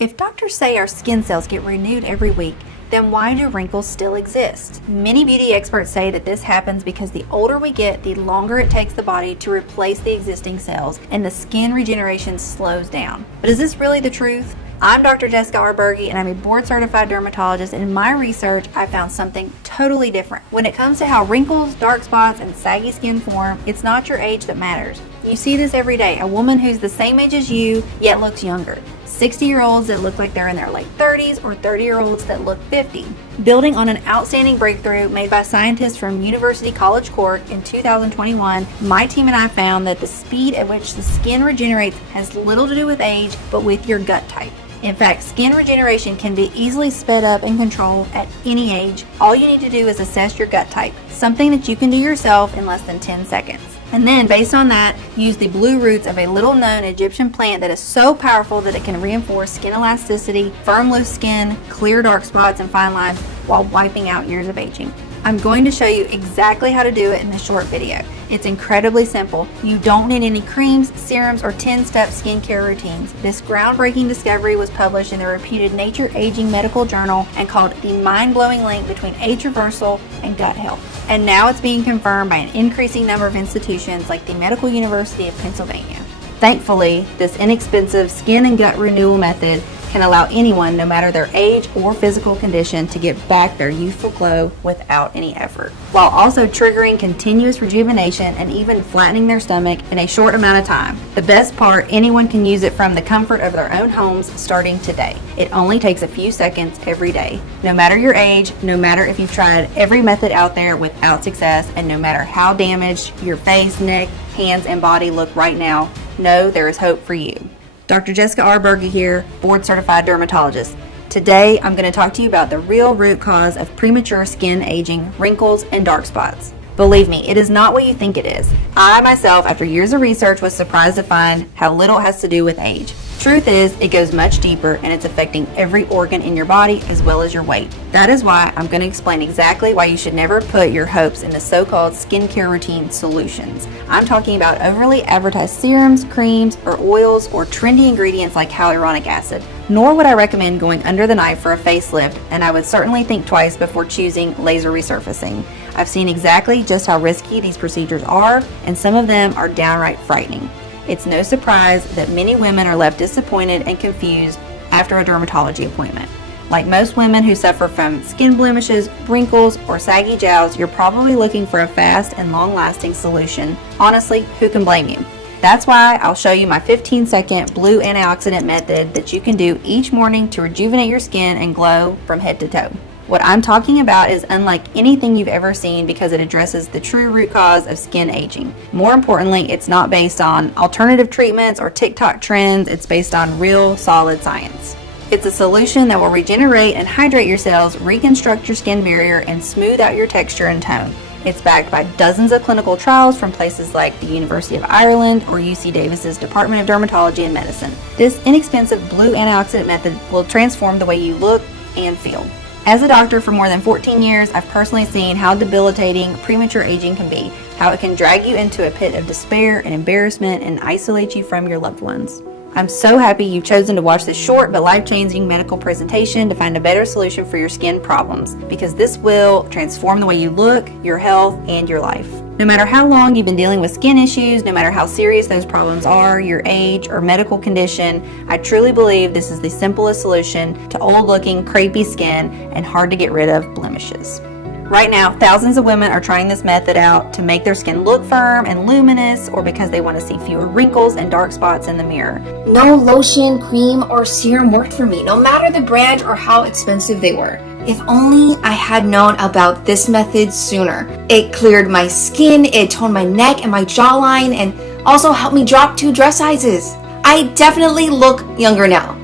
If doctors say our skin cells get renewed every week, then why do wrinkles still exist? Many beauty experts say that this happens because the older we get, the longer it takes the body to replace the existing cells, and the skin regeneration slows down. But is this really the truth? I'm Dr. Jessica Arberge, and I'm a board-certified dermatologist, and in my research, I found something totally different. When it comes to how wrinkles, dark spots, and saggy skin form, it's not your age that matters. You see this every day, a woman who's the same age as you, yet looks younger. 60-year-olds that look like they're in their late 30s, or 30-year-olds that look 50. Building on an outstanding breakthrough made by scientists from University College Cork in 2021, my team and I found that the speed at which the skin regenerates has little to do with age, but with your gut type. In fact, skin regeneration can be easily sped up and controlled at any age. All you need to do is assess your gut type, something that you can do yourself in less than 10 seconds. And then, based on that, use the blue roots of a little-known Egyptian plant that is so powerful that it can reinforce skin elasticity, firm loose skin, clear dark spots and fine lines while wiping out years of aging. I'm going to show you exactly how to do it in this short video. It's incredibly simple. You don't need any creams, serums, or 10-step skincare routines. This groundbreaking discovery was published in the reputed Nature Aging Medical Journal and called the mind-blowing link between age reversal and gut health. And now it's being confirmed by an increasing number of institutions like the Medical University of Pennsylvania. Thankfully, this inexpensive skin and gut renewal method can allow anyone, no matter their age or physical condition, to get back their youthful glow without any effort, while also triggering continuous rejuvenation and even flattening their stomach in a short amount of time. The best part, anyone can use it from the comfort of their own homes starting today. It only takes a few seconds every day. No matter your age, no matter if you've tried every method out there without success, and no matter how damaged your face, neck, hands, and body look right now, know there is hope for you. Dr. Jessica Arberge here, board-certified dermatologist. Today, I'm going to talk to you about the real root cause of premature skin aging, wrinkles, and dark spots. Believe me, it is not what you think it is. I myself, after years of research, was surprised to find how little it has to do with age. Truth is, it goes much deeper, and it's affecting every organ in your body as well as your weight. That is why I'm going to explain exactly why you should never put your hopes in the so-called skincare routine solutions. I'm talking about overly advertised serums, creams, or oils, or trendy ingredients like hyaluronic acid. Nor would I recommend going under the knife for a facelift, and I would certainly think twice before choosing laser resurfacing. I've seen exactly just how risky these procedures are, and some of them are downright frightening. It's no surprise that many women are left disappointed and confused after a dermatology appointment. Like most women who suffer from skin blemishes, wrinkles, or saggy jowls, you're probably looking for a fast and long-lasting solution. Honestly, who can blame you? That's why I'll show you my 15-second blue antioxidant method that you can do each morning to rejuvenate your skin and glow from head to toe. What I'm talking about is unlike anything you've ever seen because it addresses the true root cause of skin aging. More importantly, it's not based on alternative treatments or TikTok trends. It's based on real, solid science. It's a solution that will regenerate and hydrate your cells, reconstruct your skin barrier, and smooth out your texture and tone. It's backed by dozens of clinical trials from places like the University of Ireland or UC Davis's Department of Dermatology and Medicine. This inexpensive blue antioxidant method will transform the way you look and feel. As a doctor for more than 14 years, I've personally seen how debilitating premature aging can be, how it can drag you into a pit of despair and embarrassment and isolate you from your loved ones. I'm so happy you've chosen to watch this short but life-changing medical presentation to find a better solution for your skin problems, because this will transform the way you look, your health, and your life. No matter how long you've been dealing with skin issues, no matter how serious those problems are, your age, or medical condition, I truly believe this is the simplest solution to old-looking, crepey skin and hard-to-get-rid-of blemishes. Right now, thousands of women are trying this method out to make their skin look firm and luminous, or because they want to see fewer wrinkles and dark spots in the mirror. No lotion, cream, or serum worked for me, no matter the brand or how expensive they were. If only I had known about this method sooner. It cleared my skin, it toned my neck and my jawline, and also helped me drop 2 dress sizes. I definitely look younger now.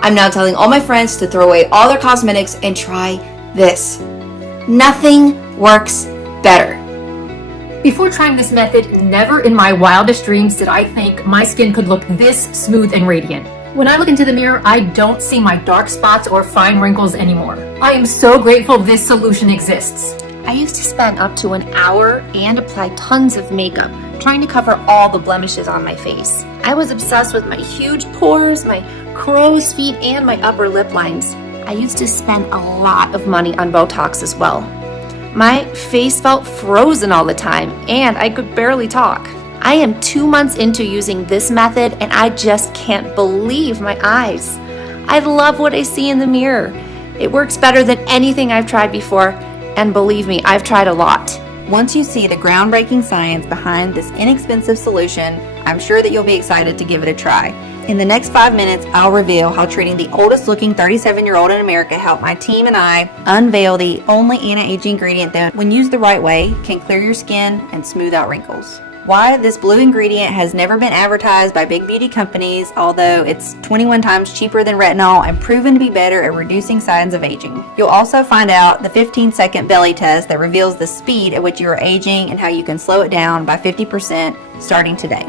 I'm now telling all my friends to throw away all their cosmetics and try this. Nothing works better. Before trying this method, never in my wildest dreams did I think my skin could look this smooth and radiant. When I look into the mirror, I don't see my dark spots or fine wrinkles anymore. I am so grateful this solution exists. I used to spend up to an hour and apply tons of makeup trying to cover all the blemishes on my face. I was obsessed with my huge pores, my crow's feet, and my upper lip lines. I used to spend a lot of money on Botox as well. My face felt frozen all the time, and I could barely talk. I am 2 months into using this method, and I just can't believe my eyes. I love what I see in the mirror. It works better than anything I've tried before, and believe me, I've tried a lot. Once you see the groundbreaking science behind this inexpensive solution, I'm sure that you'll be excited to give it a try. In the next 5 minutes, I'll reveal how treating the oldest looking 37-year-old in America helped my team and I unveil the only anti-aging ingredient that, when used the right way, can clear your skin and smooth out wrinkles. Why this blue ingredient has never been advertised by big beauty companies, although it's 21 times cheaper than retinol and proven to be better at reducing signs of aging. You'll also find out the 15-second belly test that reveals the speed at which you are aging and how you can slow it down by 50% starting today,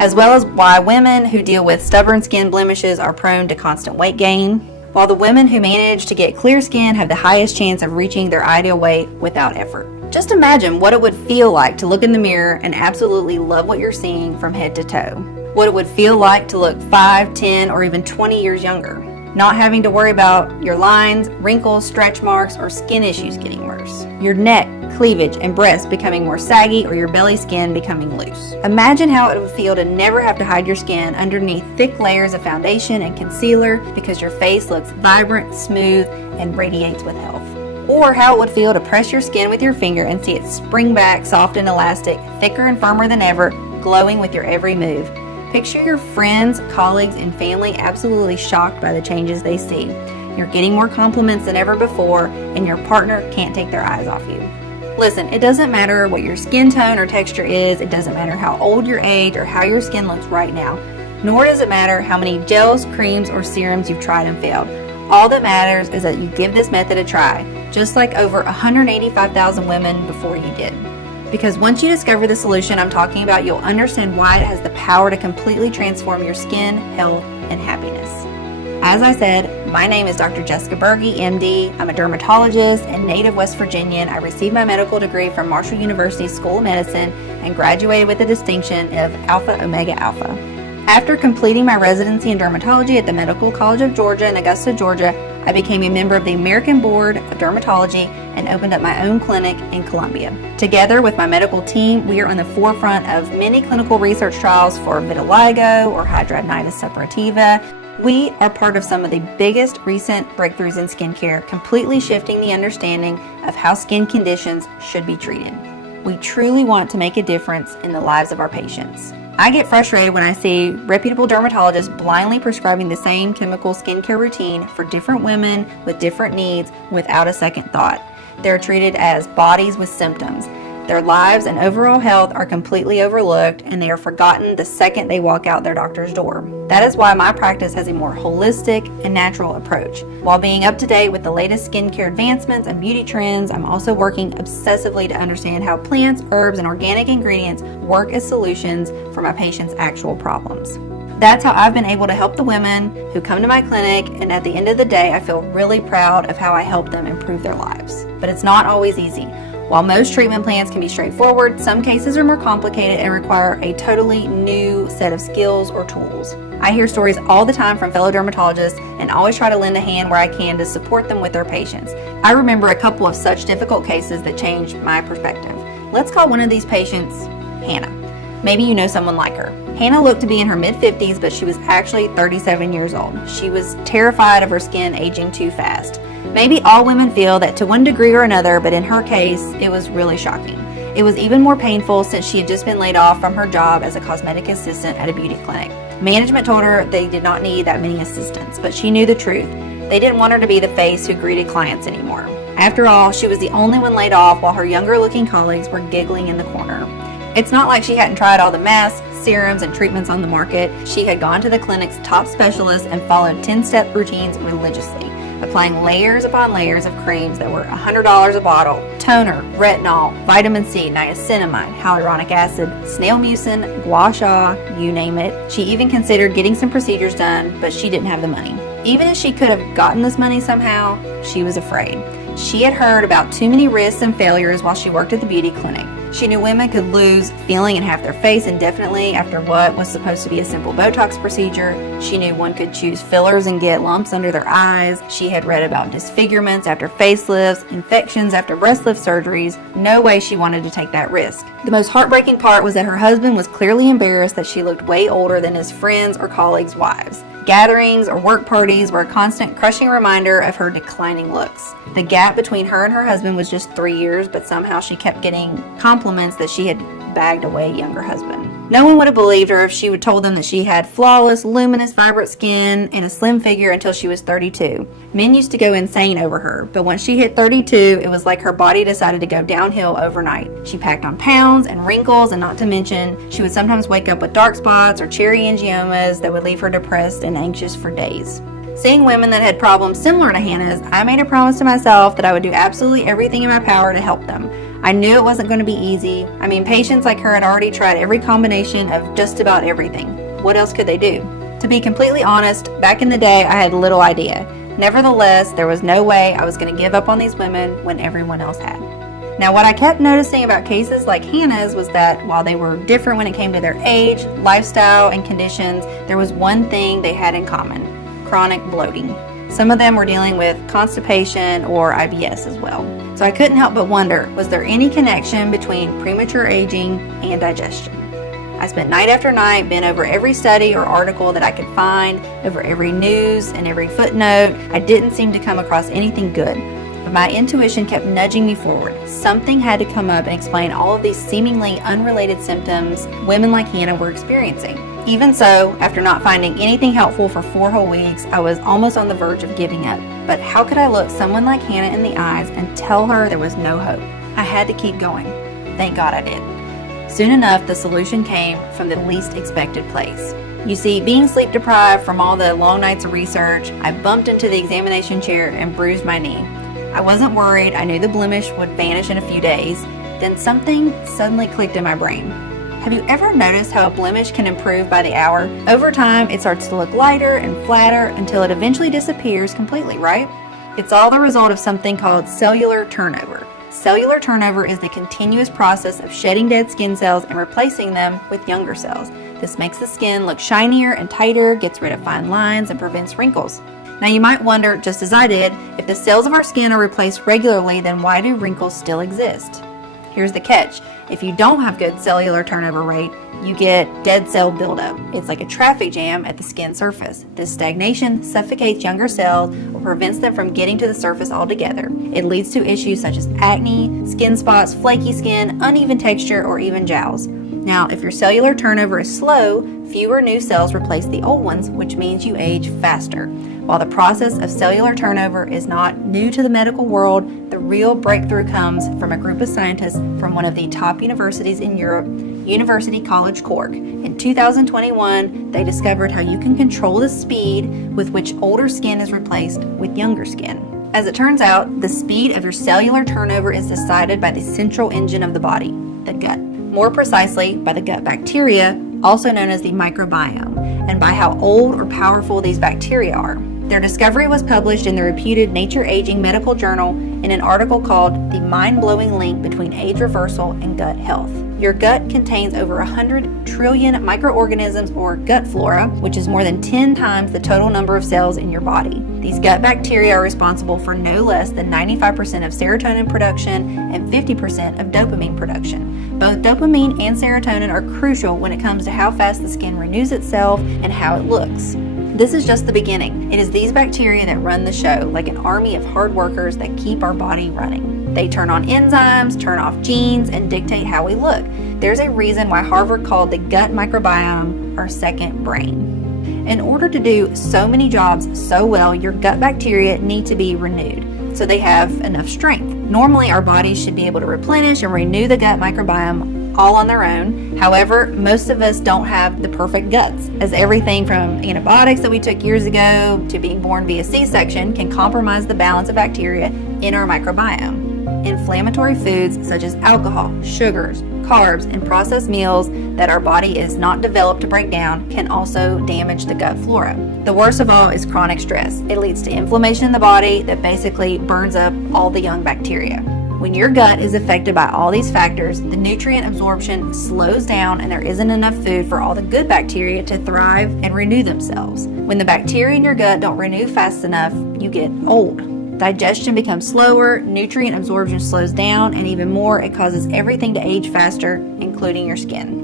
as well as why women who deal with stubborn skin blemishes are prone to constant weight gain, while the women who manage to get clear skin have the highest chance of reaching their ideal weight without effort. Just imagine what it would feel like to look in the mirror and absolutely love what you're seeing from head to toe. What it would feel like to look 5, 10, or even 20 years younger. Not having to worry about your lines, wrinkles, stretch marks, or skin issues getting worse. Your neck, cleavage, and breasts becoming more saggy, or your belly skin becoming loose. Imagine how it would feel to never have to hide your skin underneath thick layers of foundation and concealer because your face looks vibrant, smooth, and radiates with health. Or how it would feel to press your skin with your finger and see it spring back soft and elastic, thicker and firmer than ever, glowing with your every move. Picture your friends, colleagues, and family absolutely shocked by the changes they see. You're getting more compliments than ever before, and your partner can't take their eyes off you. Listen, it doesn't matter what your skin tone or texture is, it doesn't matter how old your age or how your skin looks right now, nor does it matter how many gels, creams, or serums you've tried and failed. All that matters is that you give this method a try, just like over 185,000 women before you did. Because once you discover the solution I'm talking about, you'll understand why it has the power to completely transform your skin, health, and happiness. As I said, my name is Dr. Jessica Berge, MD. I'm a dermatologist and native West Virginian. I received my medical degree from Marshall University School of Medicine and graduated with the distinction of Alpha Omega Alpha. After completing my residency in dermatology at the Medical College of Georgia in Augusta, Georgia, I became a member of the American Board of Dermatology and opened up my own clinic in Columbia. Together with my medical team, we are on the forefront of many clinical research trials for vitiligo or hidradenitis suppurativa. We are part of some of the biggest recent breakthroughs in skincare, completely shifting the understanding of how skin conditions should be treated. We truly want to make a difference in the lives of our patients. I get frustrated when I see reputable dermatologists blindly prescribing the same chemical skincare routine for different women with different needs without a second thought. They're treated as bodies with symptoms. Their lives and overall health are completely overlooked, and they are forgotten the second they walk out their doctor's door. That is why my practice has a more holistic and natural approach. While being up to date with the latest skincare advancements and beauty trends, I'm also working obsessively to understand how plants, herbs, and organic ingredients work as solutions for my patients' actual problems. That's how I've been able to help the women who come to my clinic, and at the end of the day, I feel really proud of how I help them improve their lives. But it's not always easy. While most treatment plans can be straightforward, some cases are more complicated and require a totally new set of skills or tools. I hear stories all the time from fellow dermatologists and always try to lend a hand where I can to support them with their patients. I remember a couple of such difficult cases that changed my perspective. Let's call one of these patients Hannah. Maybe you know someone like her. Hannah looked to be in her mid-50s, but she was actually 37 years old. She was terrified of her skin aging too fast. Maybe all women feel that to one degree or another, but in her case, it was really shocking. It was even more painful since she had just been laid off from her job as a cosmetic assistant at a beauty clinic. Management told her they did not need that many assistants, but she knew the truth. They didn't want her to be the face who greeted clients anymore. After all, she was the only one laid off while her younger-looking colleagues were giggling in the corner. It's not like she hadn't tried all the masks, serums, and treatments on the market. She had gone to the clinic's top specialists and followed 10-step routines religiously, applying layers upon layers of creams that were $100 a bottle: toner, retinol, vitamin C, niacinamide, hyaluronic acid, snail mucin, gua sha, you name it. She even considered getting some procedures done, but she didn't have the money. Even if she could have gotten this money somehow, she was afraid. She had heard about too many risks and failures while she worked at the beauty clinic. She knew women could lose feeling in half their face indefinitely after what was supposed to be a simple Botox procedure. She knew one could choose fillers and get lumps under their eyes. She had read about disfigurements after facelifts, infections after breast lift surgeries. No way she wanted to take that risk. The most heartbreaking part was that her husband was clearly embarrassed that she looked way older than his friends' or colleagues' wives. Gatherings or work parties were a constant crushing reminder of her declining looks. The gap between her and her husband was just 3 years, but somehow she kept getting compliments that she had bagged away a younger husband. No one would have believed her if she would told them that she had flawless, luminous, vibrant skin and a slim figure until she was 32. Men used to go insane over her, but once she hit 32, it was like her body decided to go downhill overnight. She packed on pounds and wrinkles, and not to mention, she would sometimes wake up with dark spots or cherry angiomas that would leave her depressed and anxious for days. Seeing women that had problems similar to Hannah's, I made a promise to myself that I would do absolutely everything in my power to help them. I knew it wasn't going to be easy. I mean, patients like her had already tried every combination of just about everything. What else could they do? To be completely honest, back in the day, I had little idea. Nevertheless, there was no way I was going to give up on these women when everyone else had. Now, what I kept noticing about cases like Hannah's was that while they were different when it came to their age, lifestyle, and conditions, there was one thing they had in common: chronic bloating. Some of them were dealing with constipation or IBS as well. So I couldn't help but wonder, was there any connection between premature aging and digestion? I spent night after night, bent over every study or article that I could find, over every news and every footnote. I didn't seem to come across anything good. But my intuition kept nudging me forward. Something had to come up and explain all of these seemingly unrelated symptoms women like Hannah were experiencing. Even so, after not finding anything helpful for 4 whole weeks, I was almost on the verge of giving up. But how could I look someone like Hannah in the eyes and tell her there was no hope? I had to keep going. Thank God I did. Soon enough, the solution came from the least expected place. You see, being sleep deprived from all the long nights of research, I bumped into the examination chair and bruised my knee. I wasn't worried. I knew the blemish would vanish in a few days. Then something suddenly clicked in my brain. Have you ever noticed how a blemish can improve by the hour? Over time, it starts to look lighter and flatter until it eventually disappears completely, right? It's all the result of something called cellular turnover. Cellular turnover is the continuous process of shedding dead skin cells and replacing them with younger cells. This makes the skin look shinier and tighter, gets rid of fine lines, and prevents wrinkles. Now you might wonder, just as I did, if the cells of our skin are replaced regularly, then why do wrinkles still exist? Here's the catch. If you don't have good cellular turnover rate, you get dead cell buildup. It's like a traffic jam at the skin surface. This stagnation suffocates younger cells or prevents them from getting to the surface altogether. It leads to issues such as acne, skin spots, flaky skin, uneven texture, or even jowls. Now, if your cellular turnover is slow, fewer new cells replace the old ones, which means you age faster. While the process of cellular turnover is not new to the medical world, the real breakthrough comes from a group of scientists from one of the top universities in Europe, University College Cork. In 2021, they discovered how you can control the speed with which older skin is replaced with younger skin. As it turns out, the speed of your cellular turnover is decided by the central engine of the body, the gut. More precisely, by the gut bacteria, also known as the microbiome, and by how old or powerful these bacteria are. Their discovery was published in the reputed Nature Aging medical journal in an article called The Mind-Blowing Link Between Age Reversal and Gut Health. Your gut contains over 100 trillion microorganisms, or gut flora, which is more than 10 times the total number of cells in your body. These gut bacteria are responsible for no less than 95% of serotonin production and 50% of dopamine production. Both dopamine and serotonin are crucial when it comes to how fast the skin renews itself and how it looks. This is just the beginning. It is these bacteria that run the show, like an army of hard workers that keep our body running. They turn on enzymes, turn off genes, and dictate how we look. There's a reason why Harvard called the gut microbiome our second brain. In order to do so many jobs so well, your gut bacteria need to be renewed so they have enough strength. Normally, our bodies should be able to replenish and renew the gut microbiome all on their own. However, most of us don't have the perfect guts, as everything from antibiotics that we took years ago to being born via C-section can compromise the balance of bacteria in our microbiome. Inflammatory foods such as alcohol, sugars, carbs, and processed meals that our body is not developed to break down can also damage the gut flora. The worst of all is chronic stress. It leads to inflammation in the body that basically burns up all the young bacteria. When your gut is affected by all these factors, the nutrient absorption slows down and there isn't enough food for all the good bacteria to thrive and renew themselves. When the bacteria in your gut don't renew fast enough, you get old. Digestion becomes slower, nutrient absorption slows down, and even more, it causes everything to age faster, including your skin.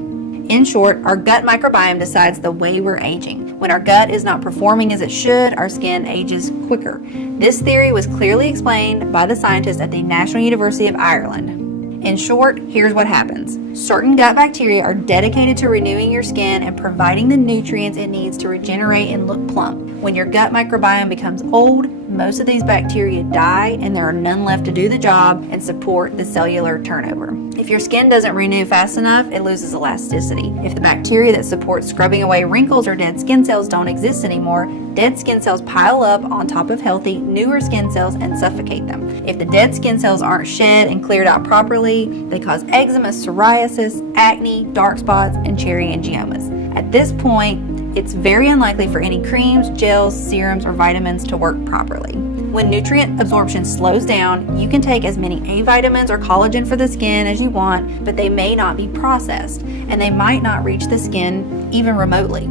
In short, our gut microbiome decides the way we're aging. When our gut is not performing as it should, our skin ages quicker. This theory was clearly explained by the scientists at the National University of Ireland. In short, here's what happens. Certain gut bacteria are dedicated to renewing your skin and providing the nutrients it needs to regenerate and look plump. When your gut microbiome becomes old, most of these bacteria die and there are none left to do the job and support the cellular turnover. If your skin doesn't renew fast enough, it loses elasticity. If the bacteria that support scrubbing away wrinkles or dead skin cells don't exist anymore, dead skin cells pile up on top of healthy, newer skin cells and suffocate them. If the dead skin cells aren't shed and cleared out properly, they cause eczema, psoriasis, acne, dark spots, and cherry angiomas. At this point, it's very unlikely for any creams, gels, serums, or vitamins to work properly. When nutrient absorption slows down, you can take as many A vitamins or collagen for the skin as you want, but they may not be processed, and they might not reach the skin even remotely.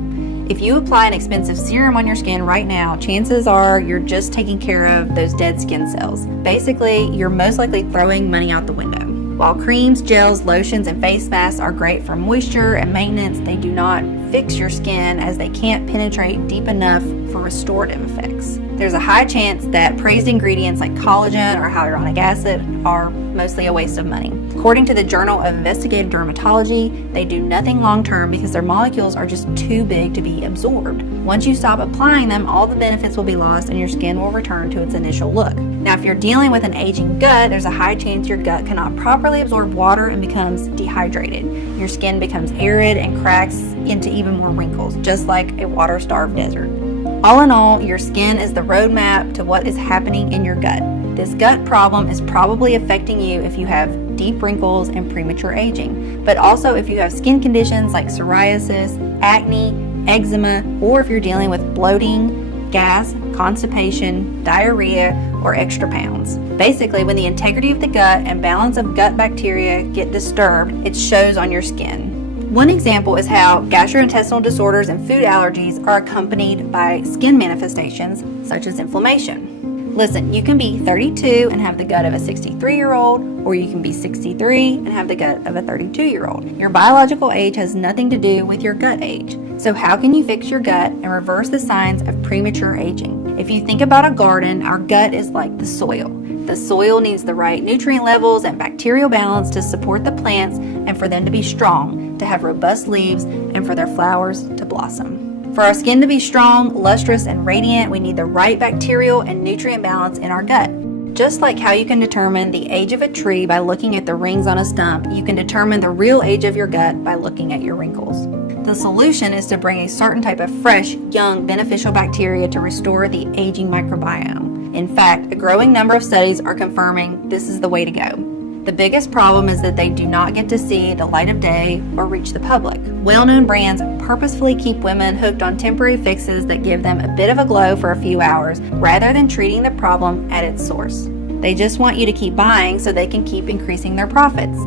If you apply an expensive serum on your skin right now, chances are you're just taking care of those dead skin cells. Basically, you're most likely throwing money out the window. While creams, gels, lotions, and face masks are great for moisture and maintenance, they do not fix your skin as they can't penetrate deep enough for restorative effects. There's a high chance that praised ingredients like collagen or hyaluronic acid are mostly a waste of money. According to the Journal of Investigative Dermatology, they do nothing long term because their molecules are just too big to be absorbed. Once you stop applying them, all the benefits will be lost and your skin will return to its initial look. Now, if you're dealing with an aging gut, there's a high chance your gut cannot properly absorb water and becomes dehydrated. Your skin becomes arid and cracks into even more wrinkles, just like a water-starved desert. All in all, your skin is the roadmap to what is happening in your gut. This gut problem is probably affecting you if you have deep wrinkles and premature aging, but also if you have skin conditions like psoriasis, acne, eczema, or if you're dealing with bloating, gas, constipation, diarrhea, or extra pounds. Basically, when the integrity of the gut and balance of gut bacteria get disturbed, it shows on your skin. One example is how gastrointestinal disorders and food allergies are accompanied by skin manifestations such as inflammation. Listen, you can be 32 and have the gut of a 63-year-old, or you can be 63 and have the gut of a 32-year-old. Your biological age has nothing to do with your gut age. So how can you fix your gut and reverse the signs of premature aging? If you think about a garden, our gut is like the soil. The soil needs the right nutrient levels and bacterial balance to support the plants and for them to be strong, to have robust leaves, and for their flowers to blossom. For our skin to be strong, lustrous, and radiant, we need the right bacterial and nutrient balance in our gut. Just like how you can determine the age of a tree by looking at the rings on a stump, you can determine the real age of your gut by looking at your wrinkles. The solution is to bring a certain type of fresh, young, beneficial bacteria to restore the aging microbiome. In fact, a growing number of studies are confirming this is the way to go. The biggest problem is that they do not get to see the light of day or reach the public. Well-known brands purposefully keep women hooked on temporary fixes that give them a bit of a glow for a few hours rather than treating the problem at its source. They just want you to keep buying so they can keep increasing their profits.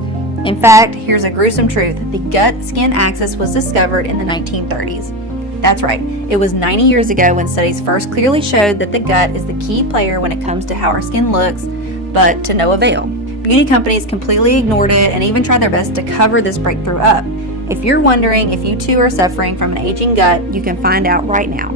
In fact, here's a gruesome truth. The gut-skin axis was discovered in the 1930s. That's right, it was 90 years ago when studies first clearly showed that the gut is the key player when it comes to how our skin looks, but to no avail. Beauty companies completely ignored it and even tried their best to cover this breakthrough up. If you're wondering if you too are suffering from an aging gut, you can find out right now.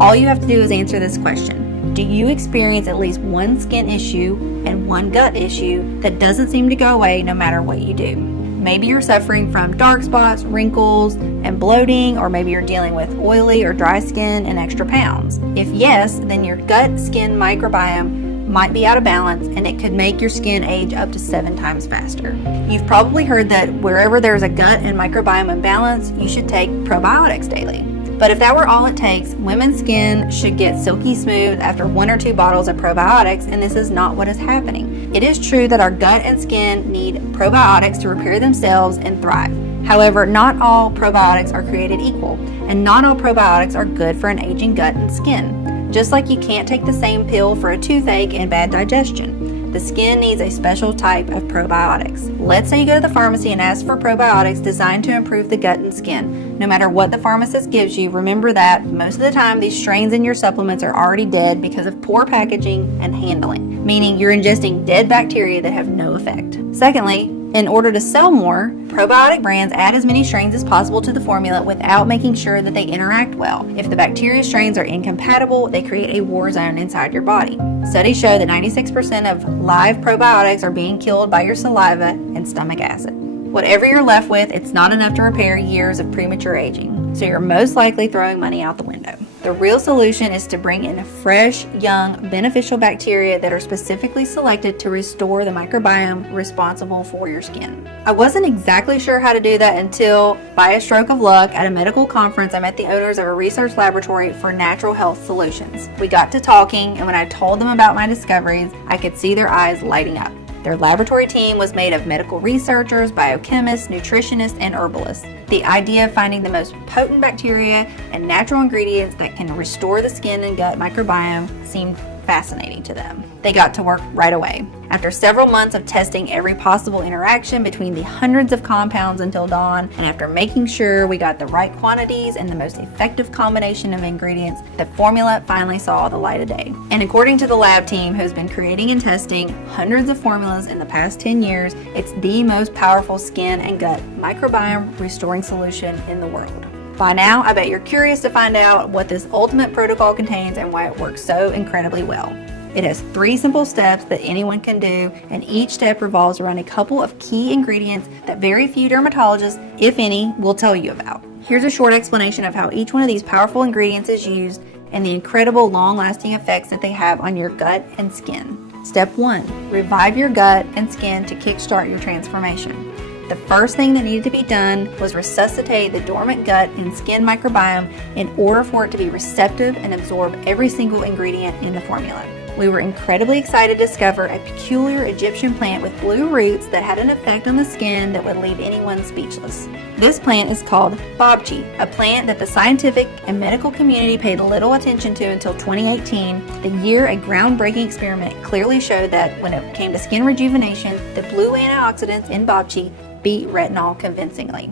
All you have to do is answer this question. Do you experience at least one skin issue and one gut issue that doesn't seem to go away no matter what you do? Maybe you're suffering from dark spots, wrinkles, and bloating, or maybe you're dealing with oily or dry skin and extra pounds. If yes, then your gut-skin microbiome might be out of balance and it could make your skin age up to 7 times faster. You've probably heard that wherever there's a gut and microbiome imbalance, you should take probiotics daily. But if that were all it takes, women's skin should get silky smooth after 1 or 2 bottles of probiotics, and this is not what is happening. It is true that our gut and skin need probiotics to repair themselves and thrive. However, not all probiotics are created equal, and not all probiotics are good for an aging gut and skin. Just like you can't take the same pill for a toothache and bad digestion. The skin needs a special type of probiotics. Let's say you go to the pharmacy and ask for probiotics designed to improve the gut and skin. No matter what the pharmacist gives you, remember that most of the time these strains in your supplements are already dead because of poor packaging and handling, meaning you're ingesting dead bacteria that have no effect. Secondly, in order to sell more, probiotic brands add as many strains as possible to the formula without making sure that they interact well. If the bacteria strains are incompatible, they create a war zone inside your body. Studies show that 96% of live probiotics are being killed by your saliva and stomach acid. Whatever you're left with, it's not enough to repair years of premature aging, so you're most likely throwing money out the window. The real solution is to bring in fresh, young, beneficial bacteria that are specifically selected to restore the microbiome responsible for your skin. I wasn't exactly sure how to do that until, by a stroke of luck, at a medical conference, I met the owners of a research laboratory for natural health solutions. We got to talking, and when I told them about my discoveries, I could see their eyes lighting up. Their laboratory team was made of medical researchers, biochemists, nutritionists, and herbalists. The idea of finding the most potent bacteria and natural ingredients that can restore the skin and gut microbiome seemed fascinating to them. They got to work right away. After several months of testing every possible interaction between the hundreds of compounds until dawn, and after making sure we got the right quantities and the most effective combination of ingredients, the formula finally saw the light of day. And according to the lab team who's been creating and testing hundreds of formulas in the past 10 years, it's the most powerful skin and gut microbiome restoring solution in the world. By now, I bet you're curious to find out what this ultimate protocol contains and why it works so incredibly well. It has 3 simple steps that anyone can do, and each step revolves around a couple of key ingredients that very few dermatologists, if any, will tell you about. Here's a short explanation of how each one of these powerful ingredients is used and the incredible long-lasting effects that they have on your gut and skin. Step 1. Revive your gut and skin to kickstart your transformation. The first thing that needed to be done was resuscitate the dormant gut and skin microbiome in order for it to be receptive and absorb every single ingredient in the formula. We were incredibly excited to discover a peculiar Egyptian plant with blue roots that had an effect on the skin that would leave anyone speechless. This plant is called bobchi, a plant that the scientific and medical community paid little attention to until 2018, the year a groundbreaking experiment clearly showed that when it came to skin rejuvenation, the blue antioxidants in bobchi beat retinol convincingly.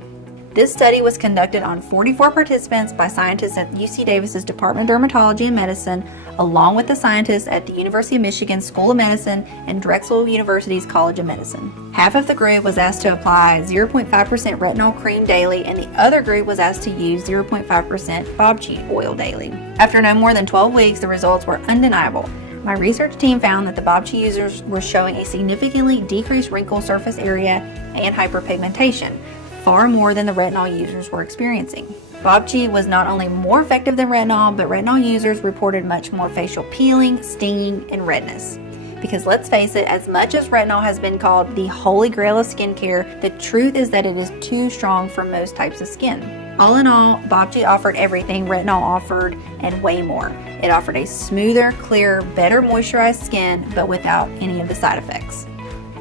This study was conducted on 44 participants by scientists at UC Davis's Department of Dermatology and Medicine, along with the scientists at the University of Michigan School of Medicine and Drexel University's College of Medicine. Half of the group was asked to apply 0.5% retinol cream daily, and the other group was asked to use 0.5% bobchi oil daily. After no more than 12 weeks, the results were undeniable. My research team found that the bobchi users were showing a significantly decreased wrinkle surface area and hyperpigmentation, far more than the retinol users were experiencing. Bobchi was not only more effective than retinol, but retinol users reported much more facial peeling, stinging, and redness. Because let's face it, as much as retinol has been called the holy grail of skincare, the truth is that it is too strong for most types of skin. All in all, bobchi offered everything retinol offered and way more. It offered a smoother, clearer, better moisturized skin, but without any of the side effects.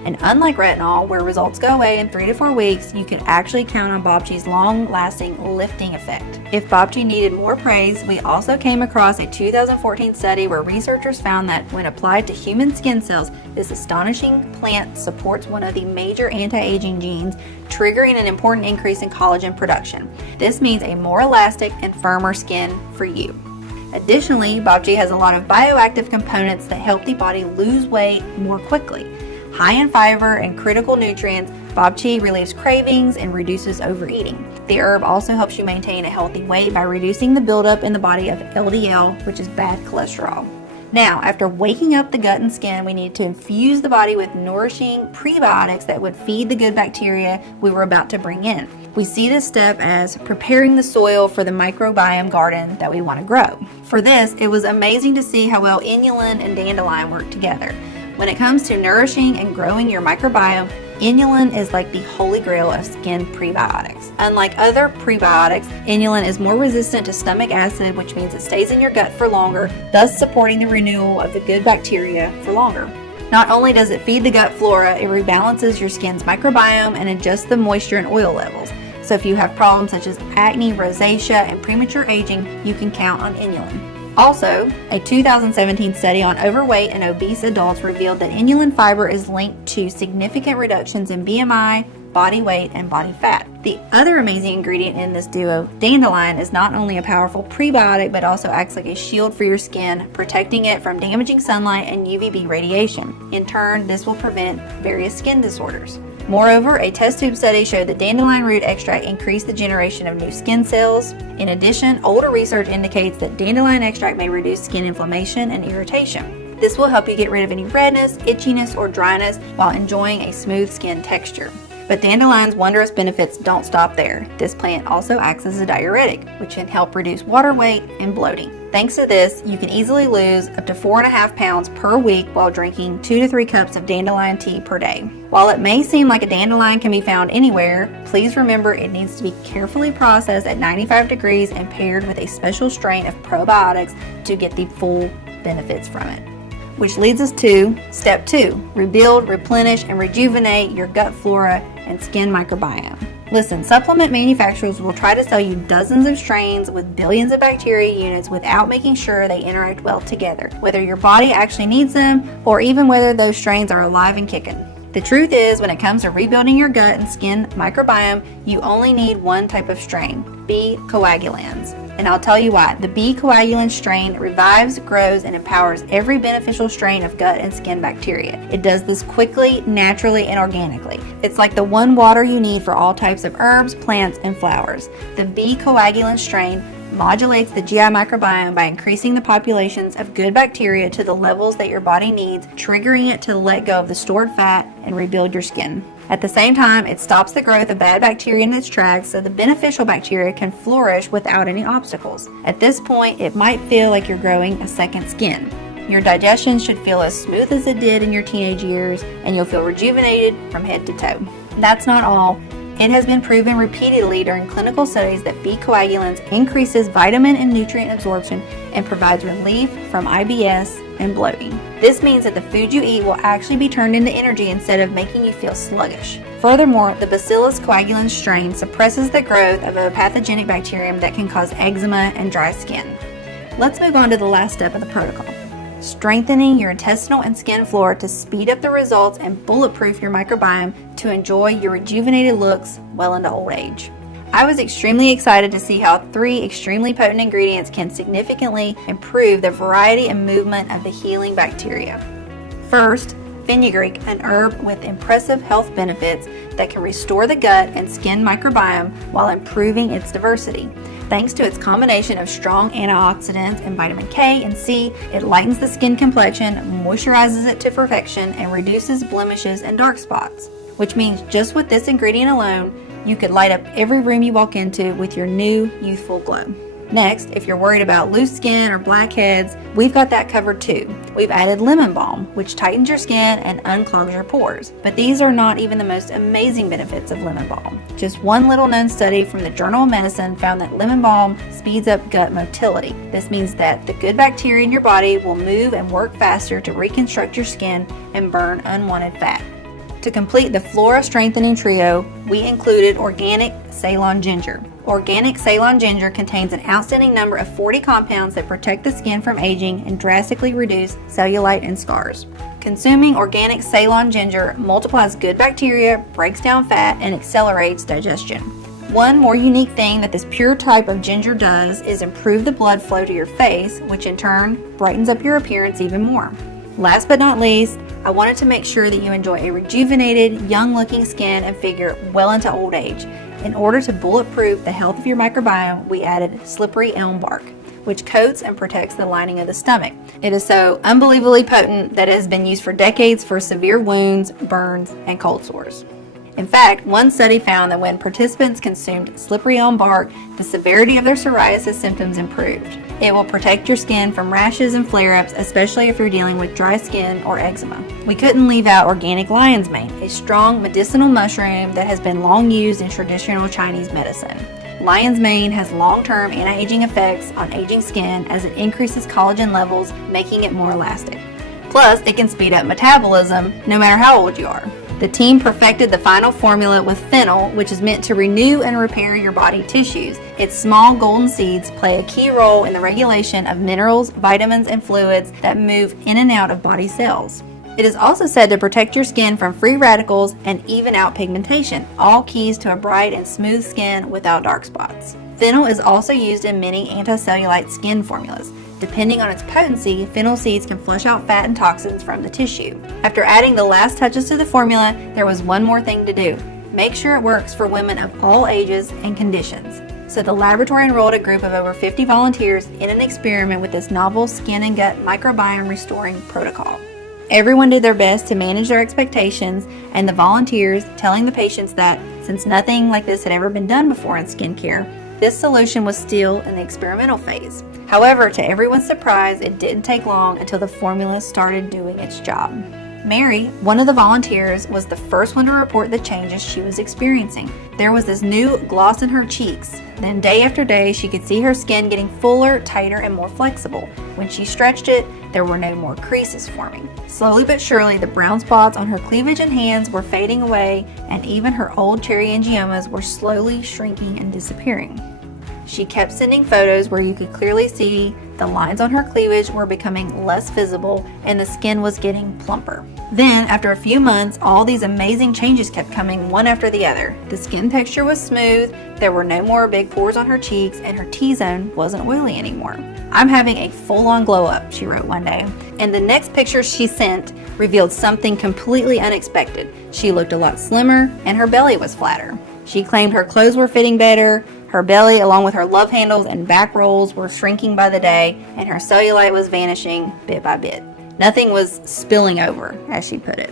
And unlike retinol, where results go away in 3 to 4 weeks, you can actually count on bobchi's long-lasting lifting effect. If bobchi needed more praise, we also came across a 2014 study where researchers found that when applied to human skin cells, this astonishing plant supports one of the major anti-aging genes, triggering an important increase in collagen production. This means a more elastic and firmer skin for you. Additionally, bobchi has a lot of bioactive components that help the body lose weight more quickly. High in fiber and critical nutrients, bobchi relieves cravings and reduces overeating. The herb also helps you maintain a healthy weight by reducing the buildup in the body of LDL, which is bad cholesterol. Now, after waking up the gut and skin, we need to infuse the body with nourishing prebiotics that would feed the good bacteria we were about to bring in. We see this step as preparing the soil for the microbiome garden that we want to grow. For this, it was amazing to see how well inulin and dandelion work together. When it comes to nourishing and growing your microbiome, inulin is like the holy grail of skin prebiotics. Unlike other prebiotics, inulin is more resistant to stomach acid, which means it stays in your gut for longer, thus supporting the renewal of the good bacteria for longer. Not only does it feed the gut flora, it rebalances your skin's microbiome and adjusts the moisture and oil levels. So if you have problems such as acne, rosacea, and premature aging, you can count on inulin. Also, a 2017 study on overweight and obese adults revealed that inulin fiber is linked to significant reductions in BMI, body weight, and body fat. The other amazing ingredient in this duo, dandelion, is not only a powerful prebiotic but also acts like a shield for your skin, protecting it from damaging sunlight and UVB radiation. In turn, this will prevent various skin disorders. Moreover, a test tube study showed that dandelion root extract increased the generation of new skin cells. In addition, older research indicates that dandelion extract may reduce skin inflammation and irritation. This will help you get rid of any redness, itchiness, or dryness while enjoying a smooth skin texture. But dandelion's wondrous benefits don't stop there. This plant also acts as a diuretic, which can help reduce water weight and bloating. Thanks to this, you can easily lose up to 4.5 pounds per week while drinking 2 to 3 cups of dandelion tea per day. While it may seem like a dandelion can be found anywhere, please remember it needs to be carefully processed at 95 degrees and paired with a special strain of probiotics to get the full benefits from it. Which leads us to step 2, rebuild, replenish, and rejuvenate your gut flora and skin microbiome. Listen, supplement manufacturers will try to sell you dozens of strains with billions of bacteria units without making sure they interact well together, whether your body actually needs them or even whether those strains are alive and kicking. The truth is, when it comes to rebuilding your gut and skin microbiome, you only need one type of strain, B. coagulans. And I'll tell you why. The B. coagulan strain revives, grows, and empowers every beneficial strain of gut and skin bacteria. It does this quickly, naturally, and organically. It's like the one water you need for all types of herbs, plants, and flowers. The B. coagulan strain modulates the GI microbiome by increasing the populations of good bacteria to the levels that your body needs, triggering it to let go of the stored fat and rebuild your skin. At the same time, it stops the growth of bad bacteria in its tracks so the beneficial bacteria can flourish without any obstacles. At this point, it might feel like you're growing a second skin. Your digestion should feel as smooth as it did in your teenage years, and you'll feel rejuvenated from head to toe. That's not all. It has been proven repeatedly during clinical studies that B. coagulans increases vitamin and nutrient absorption and provides relief from IBS and bloating. This means that the food you eat will actually be turned into energy instead of making you feel sluggish. Furthermore, the Bacillus coagulans strain suppresses the growth of a pathogenic bacterium that can cause eczema and dry skin. Let's move on to the last step of the protocol. Strengthening your intestinal and skin flora to speed up the results and bulletproof your microbiome to enjoy your rejuvenated looks well into old age. I was extremely excited to see how 3 extremely potent ingredients can significantly improve the variety and movement of the healing bacteria. First, fenugreek, an herb with impressive health benefits that can restore the gut and skin microbiome while improving its diversity. Thanks to its combination of strong antioxidants and vitamin K and C, it lightens the skin complexion, moisturizes it to perfection, and reduces blemishes and dark spots. Which means just with this ingredient alone, you could light up every room you walk into with your new youthful glow. Next, if you're worried about loose skin or blackheads, we've got that covered too. We've added lemon balm, which tightens your skin and unclogs your pores. But these are not even the most amazing benefits of lemon balm. Just one little known study from the Journal of Medicine found that lemon balm speeds up gut motility. This means that the good bacteria in your body will move and work faster to reconstruct your skin and burn unwanted fat. To complete the flora strengthening trio, we included organic Ceylon ginger. Organic Ceylon ginger contains an outstanding number of 40 compounds that protect the skin from aging and drastically reduce cellulite and scars. Consuming organic Ceylon ginger multiplies good bacteria, breaks down fat, and accelerates digestion. One more unique thing that this pure type of ginger does is improve the blood flow to your face, which in turn brightens up your appearance even more. Last but not least, I wanted to make sure that you enjoy a rejuvenated, young-looking skin and figure well into old age. In order to bulletproof the health of your microbiome, we added slippery elm bark, which coats and protects the lining of the stomach. It is so unbelievably potent that it has been used for decades for severe wounds, burns, and cold sores. In fact, one study found that when participants consumed slippery elm bark, the severity of their psoriasis symptoms improved. It will protect your skin from rashes and flare-ups, especially if you're dealing with dry skin or eczema. We couldn't leave out organic lion's mane, a strong medicinal mushroom that has been long used in traditional Chinese medicine. Lion's mane has long-term anti-aging effects on aging skin as it increases collagen levels, making it more elastic. Plus, it can speed up metabolism no matter how old you are. The team perfected the final formula with fennel, which is meant to renew and repair your body tissues. Its small golden seeds play a key role in the regulation of minerals, vitamins, and fluids that move in and out of body cells. It is also said to protect your skin from free radicals and even out pigmentation, all keys to a bright and smooth skin without dark spots. Fennel is also used in many anti-cellulite skin formulas. Depending on its potency, fennel seeds can flush out fat and toxins from the tissue. After adding the last touches to the formula, there was one more thing to do. Make sure it works for women of all ages and conditions. So the laboratory enrolled a group of over 50 volunteers in an experiment with this novel skin and gut microbiome restoring protocol. Everyone did their best to manage their expectations, and the volunteers telling the patients that, since nothing like this had ever been done before in skincare, this solution was still in the experimental phase. However, to everyone's surprise, it didn't take long until the formula started doing its job. Mary, one of the volunteers, was the first one to report the changes she was experiencing. There was this new gloss in her cheeks. Then day after day, she could see her skin getting fuller, tighter, and more flexible. When she stretched it, there were no more creases forming. Slowly but surely, the brown spots on her cleavage and hands were fading away, and even her old cherry angiomas were slowly shrinking and disappearing. She kept sending photos where you could clearly see the lines on her cleavage were becoming less visible and the skin was getting plumper. Then, after a few months, all these amazing changes kept coming one after the other. The skin texture was smooth, there were no more big pores on her cheeks, and her T-zone wasn't oily anymore. "I'm having a full-on glow-up," she wrote one day. And the next picture she sent revealed something completely unexpected. She looked a lot slimmer, and her belly was flatter. She claimed her clothes were fitting better, her belly, along with her love handles and back rolls, were shrinking by the day, and her cellulite was vanishing bit by bit. Nothing was spilling over, as she put it.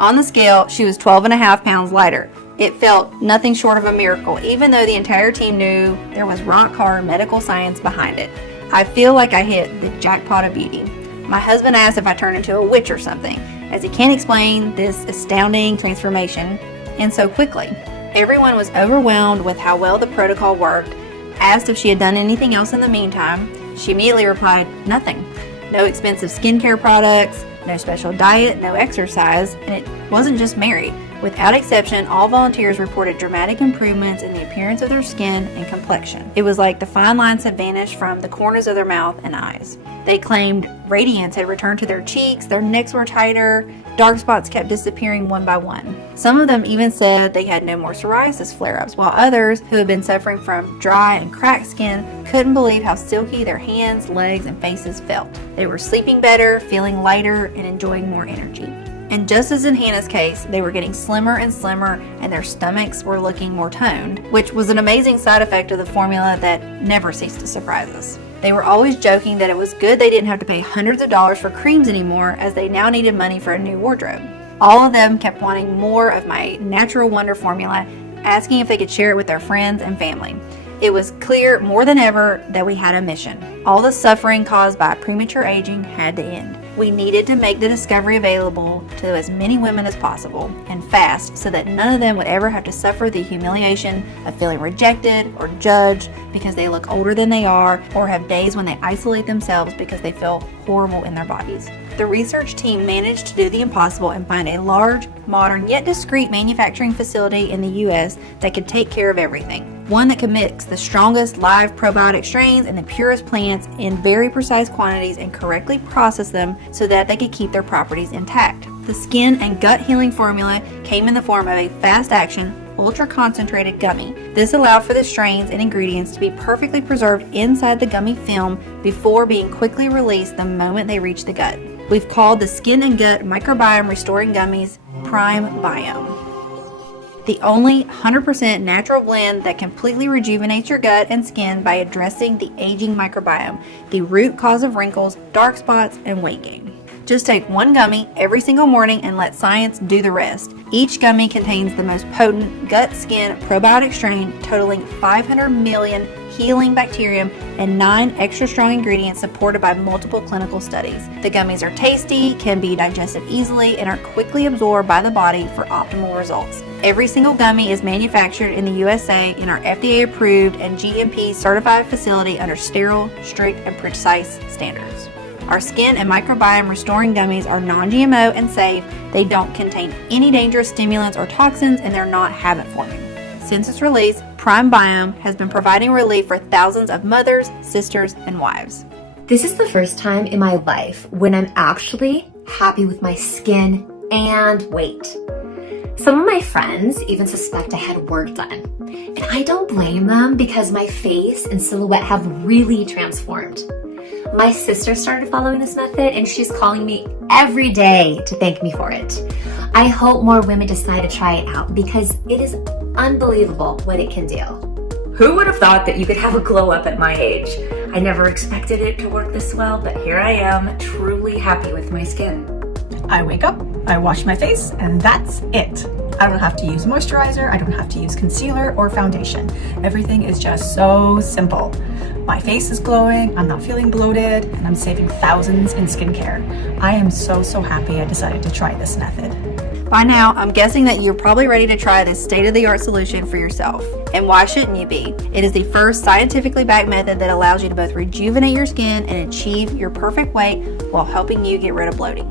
On the scale, she was 12.5 pounds lighter. It felt nothing short of a miracle, even though the entire team knew there was rock-hard medical science behind it. I feel like I hit the jackpot of beauty. My husband asked if I turned into a witch or something, as he can't explain this astounding transformation, and so quickly. Everyone was overwhelmed with how well the protocol worked. Asked if she had done anything else in the meantime, she immediately replied, nothing. No expensive skincare products, no special diet, no exercise, and it wasn't just Mary. Without exception, all volunteers reported dramatic improvements in the appearance of their skin and complexion. It was like the fine lines had vanished from the corners of their mouth and eyes. They claimed radiance had returned to their cheeks, their necks were tighter, dark spots kept disappearing one by one. Some of them even said they had no more psoriasis flare-ups, while others, who had been suffering from dry and cracked skin, couldn't believe how silky their hands, legs, and faces felt. They were sleeping better, feeling lighter, and enjoying more energy. And just as in Hannah's case, they were getting slimmer and slimmer, and their stomachs were looking more toned, which was an amazing side effect of the formula that never ceased to surprise us. They were always joking that it was good they didn't have to pay hundreds of dollars for creams anymore, as they now needed money for a new wardrobe. All of them kept wanting more of my Natural Wonder formula, asking if they could share it with their friends and family. It was clear more than ever that we had a mission. All the suffering caused by premature aging had to end. We needed to make the discovery available to as many women as possible, and fast, so that none of them would ever have to suffer the humiliation of feeling rejected or judged because they look older than they are, or have days when they isolate themselves because they feel horrible in their bodies. The research team managed to do the impossible and find a large, modern, yet discreet manufacturing facility in the U.S. that could take care of everything. One that could mix the strongest live probiotic strains and the purest plants in very precise quantities and correctly process them so that they could keep their properties intact. The skin and gut healing formula came in the form of a fast-action, ultra-concentrated gummy. This allowed for the strains and ingredients to be perfectly preserved inside the gummy film before being quickly released the moment they reach the gut. We've called the skin and gut microbiome restoring gummies PrimeBiome. The only 100% natural blend that completely rejuvenates your gut and skin by addressing the aging microbiome, the root cause of wrinkles, dark spots, and weight gain. Just take one gummy every single morning and let science do the rest. Each gummy contains the most potent gut-skin probiotic strain totaling 500 million healing bacterium and 9 extra strong ingredients supported by multiple clinical studies. The gummies are tasty, can be digested easily, and are quickly absorbed by the body for optimal results. Every single gummy is manufactured in the USA in our FDA-approved and GMP certified facility under sterile, strict, and precise standards. Our skin and microbiome restoring gummies are non-GMO and safe. They don't contain any dangerous stimulants or toxins, and they're not habit forming. Since its release, PrimeBiome has been providing relief for thousands of mothers, sisters, and wives. This is the first time in my life when I'm actually happy with my skin and weight. Some of my friends even suspect I had work done. And I don't blame them because my face and silhouette have really transformed. My sister started following this method and she's calling me every day to thank me for it. I hope more women decide to try it out because it is unbelievable what it can do. Who would have thought that you could have a glow up at my age? I never expected it to work this well, but here I am, truly happy with my skin. I wake up, I wash my face, and that's it. I don't have to use moisturizer, I don't have to use concealer or foundation. Everything is just so simple. My face is glowing, I'm not feeling bloated, and I'm saving thousands in skincare. I am so happy I decided to try this method. By now, I'm guessing that you're probably ready to try this state-of-the-art solution for yourself. And why shouldn't you be? It is the first scientifically backed method that allows you to both rejuvenate your skin and achieve your perfect weight while helping you get rid of bloating.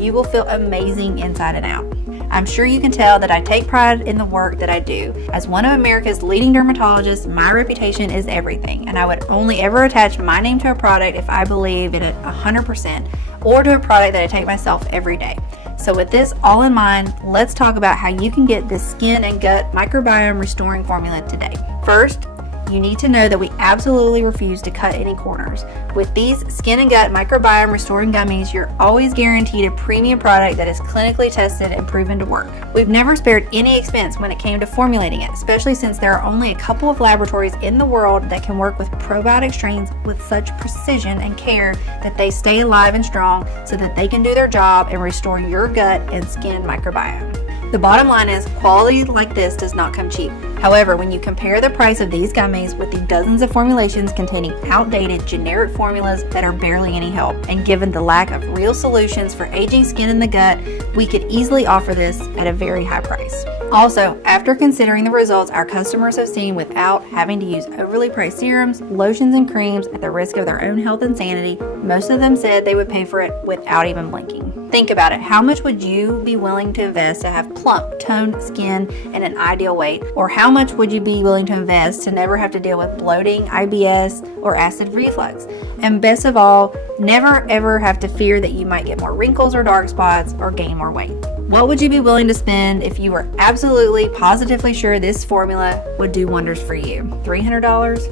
You will feel amazing inside and out. I'm sure you can tell that I take pride in the work that I do. As one of America's leading dermatologists, my reputation is everything, and I would only ever attach my name to a product if I believe in it 100%, or to a product that I take myself every day. So with this all in mind, let's talk about how you can get this skin and gut microbiome restoring formula today. First, you need to know that we absolutely refuse to cut any corners. With these skin and gut microbiome restoring gummies, you're always guaranteed a premium product that is clinically tested and proven to work. We've never spared any expense when it came to formulating it, especially since there are only a couple of laboratories in the world that can work with probiotic strains with such precision and care that they stay alive and strong so that they can do their job and restore your gut and skin microbiome. The bottom line is quality like this does not come cheap. However, when you compare the price of these gummies with the dozens of formulations containing outdated generic formulas that are barely any help, and given the lack of real solutions for aging skin in the gut, we could easily offer this at a very high price. Also, after considering the results our customers have seen without having to use overly priced serums, lotions, and creams at the risk of their own health and sanity, most of them said they would pay for it without even blinking. Think about it. How much would you be willing to invest to have plump, toned skin and an ideal weight? Or how much would you be willing to invest to never have to deal with bloating, IBS, or acid reflux? And best of all, never ever have to fear that you might get more wrinkles or dark spots or gain more weight. What would you be willing to spend if you were absolutely, positively sure this formula would do wonders for you? $300,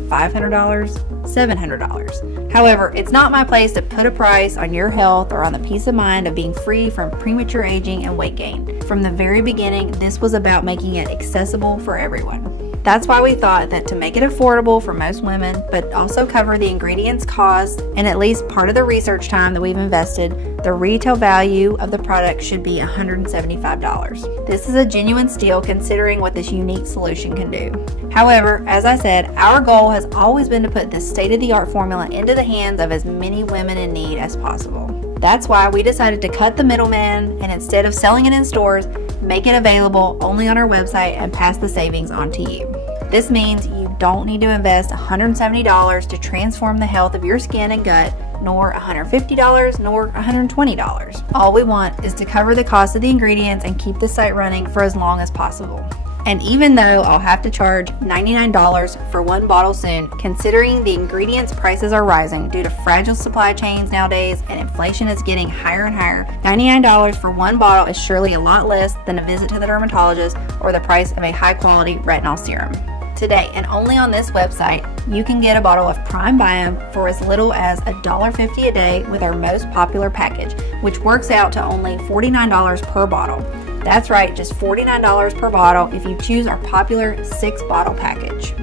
$500, $700. However, it's not my place to put a price on your health or on the peace of mind of being free from premature aging and weight gain. From the very beginning, this was about making it accessible for everyone. That's why we thought that to make it affordable for most women, but also cover the ingredients cost and at least part of the research time that we've invested, the retail value of the product should be $175. This is a genuine steal considering what this unique solution can do. However, as I said, our goal has always been to put this state-of-the-art formula into the hands of as many women in need as possible. That's why we decided to cut the middleman and instead of selling it in stores, make it available only on our website and pass the savings on to you. This means you don't need to invest $170 to transform the health of your skin and gut, nor $150, nor $120. All we want is to cover the cost of the ingredients and keep the site running for as long as possible. And even though I'll have to charge $99 for one bottle soon, considering the ingredients prices are rising due to fragile supply chains nowadays and inflation is getting higher and higher, $99 for one bottle is surely a lot less than a visit to the dermatologist or the price of a high quality retinol serum. Today, and only on this website, you can get a bottle of PrimeBiome for as little as $1.50 a day with our most popular package, which works out to only $49 per bottle. That's right, just $49 per bottle if you choose our popular 6-bottle package.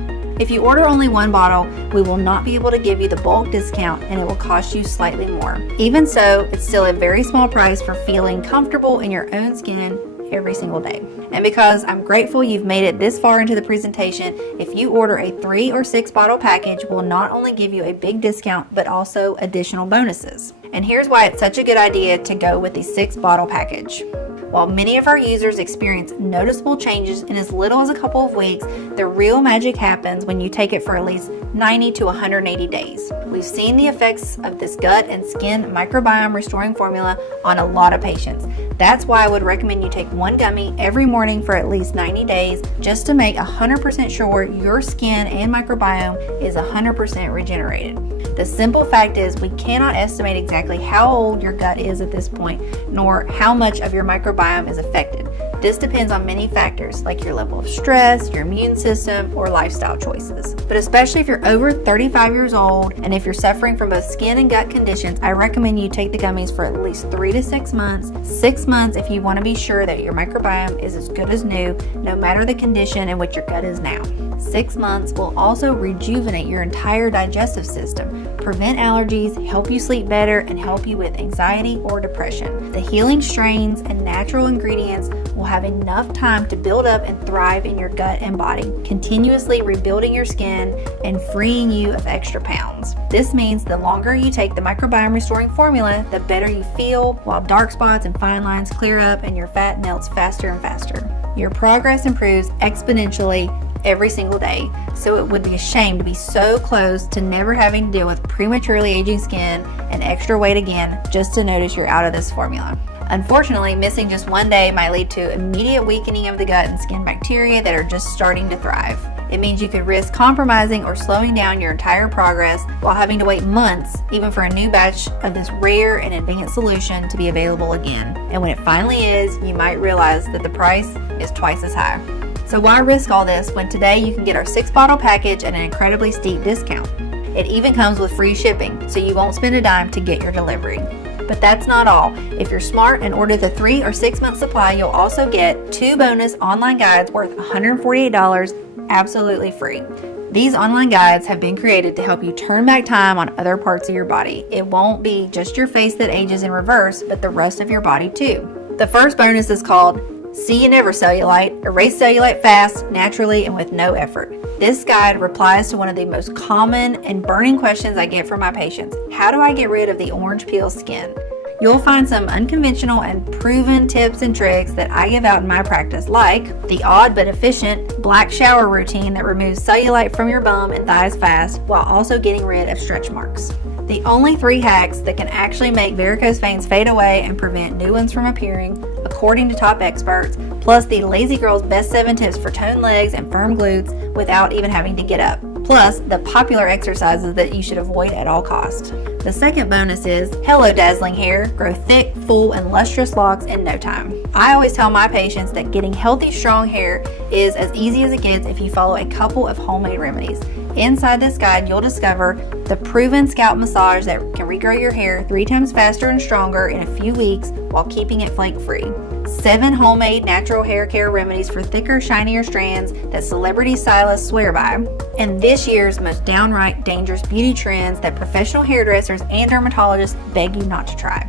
If you order only one bottle, we will not be able to give you the bulk discount and it will cost you slightly more. Even so, it's still a very small price for feeling comfortable in your own skin every single day. And because I'm grateful you've made it this far into the presentation, if you order a 3 or 6 bottle package, we'll not only give you a big discount, but also additional bonuses. And here's why it's such a good idea to go with the 6 bottle package. While many of our users experience noticeable changes in as little as a couple of weeks, the real magic happens when you take it for at least 90 to 180 days. We've seen the effects of this gut and skin microbiome restoring formula on a lot of patients. That's why I would recommend you take one gummy every morning for at least 90 days just to make 100% sure your skin and microbiome is 100% regenerated. The simple fact is we cannot estimate exactly how old your gut is at this point, nor how much of your microbiome is affected. This depends on many factors like your level of stress, your immune system, or lifestyle choices. But especially if you're over 35 years old and if you're suffering from both skin and gut conditions, I recommend you take the gummies for at least 3 to 6 months. 6 months if you want to be sure that your microbiome is as good as new, no matter the condition in which your gut is now. 6 months will also rejuvenate your entire digestive system, prevent allergies, help you sleep better, and help you with anxiety or depression. The healing strains and natural ingredients will have enough time to build up and thrive in your gut and body, continuously rebuilding your skin and freeing you of extra pounds. This means the longer you take the microbiome restoring formula, the better you feel, while dark spots and fine lines clear up and your fat melts faster and faster. Your progress improves exponentially every single day, so it would be a shame to be so close to never having to deal with prematurely aging skin and extra weight again just to notice you're out of this formula. Unfortunately, missing just one day might lead to immediate weakening of the gut and skin bacteria that are just starting to thrive. It means you could risk compromising or slowing down your entire progress while having to wait months even for a new batch of this rare and advanced solution to be available again. And when it finally is, you might realize that the price is twice as high. So why risk all this when today you can get our 6-bottle package at an incredibly steep discount? It even comes with free shipping, so you won't spend a dime to get your delivery. But that's not all. If you're smart and order the 3 or 6 month supply, you'll also get 2 bonus online guides worth $148 absolutely free. These online guides have been created to help you turn back time on other parts of your body. It won't be just your face that ages in reverse, but the rest of your body too. The first bonus is called See You Never Cellulite, Erase Cellulite Fast, Naturally, and with No Effort. This guide replies to one of the most common and burning questions I get from my patients. How do I get rid of the orange peel skin? You'll find some unconventional and proven tips and tricks that I give out in my practice, like the odd but efficient black shower routine that removes cellulite from your bum and thighs fast while also getting rid of stretch marks. The only 3 hacks that can actually make varicose veins fade away and prevent new ones from appearing, according to top experts, plus the Lazy Girl's best 7 tips for toned legs and firm glutes without even having to get up, plus the popular exercises that you should avoid at all costs. The second bonus is Hello Dazzling Hair, grow thick, full, and lustrous locks in no time. I always tell my patients that getting healthy, strong hair is as easy as it gets if you follow a couple of homemade remedies. Inside this guide, you'll discover the proven scalp massage that can regrow your hair 3 times faster and stronger in a few weeks while keeping it flake-free. 7 homemade natural hair care remedies for thicker, shinier strands that celebrity stylists swear by. And this year's most downright dangerous beauty trends that professional hairdressers and dermatologists beg you not to try.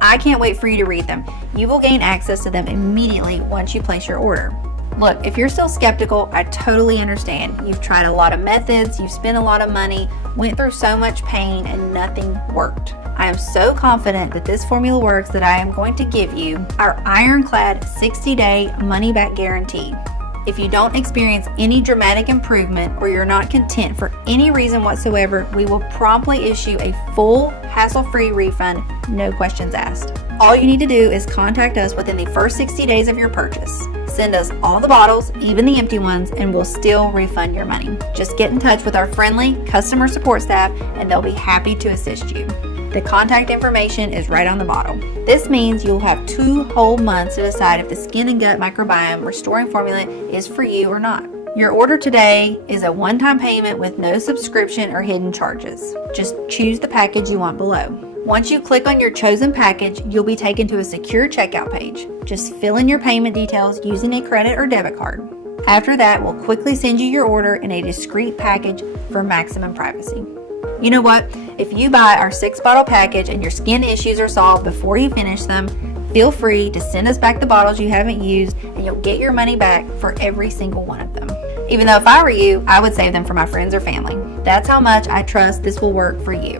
I can't wait for you to read them. You will gain access to them immediately once you place your order. Look, if you're still skeptical, I totally understand. You've tried a lot of methods, you've spent a lot of money, went through so much pain, and nothing worked. I am so confident that this formula works that I am going to give you our ironclad 60-day money-back guarantee. If you don't experience any dramatic improvement or you're not content for any reason whatsoever, we will promptly issue a full, hassle-free refund, no questions asked. All you need to do is contact us within the first 60 days of your purchase. Send us all the bottles, even the empty ones, and we'll still refund your money. Just get in touch with our friendly customer support staff and they'll be happy to assist you. The contact information is right on the bottle. This means you'll have 2 whole months to decide if the skin and gut microbiome restoring formula is for you or not. Your order today is a one-time payment with no subscription or hidden charges. Just choose the package you want below. Once you click on your chosen package, you'll be taken to a secure checkout page. Just fill in your payment details using a credit or debit card. After that, we'll quickly send you your order in a discreet package for maximum privacy. You know what? If you buy our 6-bottle package and your skin issues are solved before you finish them, feel free to send us back the bottles you haven't used and you'll get your money back for every single one of them. Even though if I were you, I would save them for my friends or family. That's how much I trust this will work for you.